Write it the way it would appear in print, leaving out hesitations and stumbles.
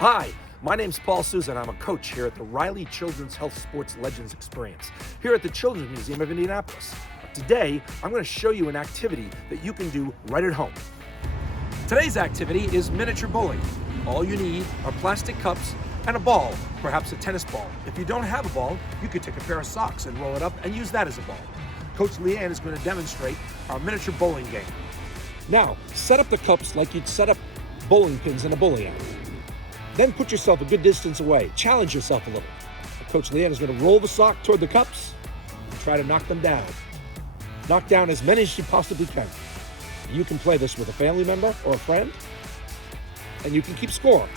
Hi, my name's Paul Souza, and I'm a coach here at the Riley Children's Health Sports Legends Experience here at the Children's Museum of Indianapolis. Today, I'm going to show you an activity that you can do right at home. Today's activity is miniature bowling. All you need are plastic cups and a ball, perhaps a tennis ball. If you don't have a ball, you could take a pair of socks and roll it up and use that as a ball. Coach Leanne is going to demonstrate our miniature bowling game. Now, set up the cups like you'd set up bowling pins in a bowling alley. Then put yourself a good distance away. Challenge yourself a little. Coach Leanne is going to roll the sock toward the cups and try to knock them down. Knock down as many as you possibly can. You can play this with a family member or a friend, and you can keep score.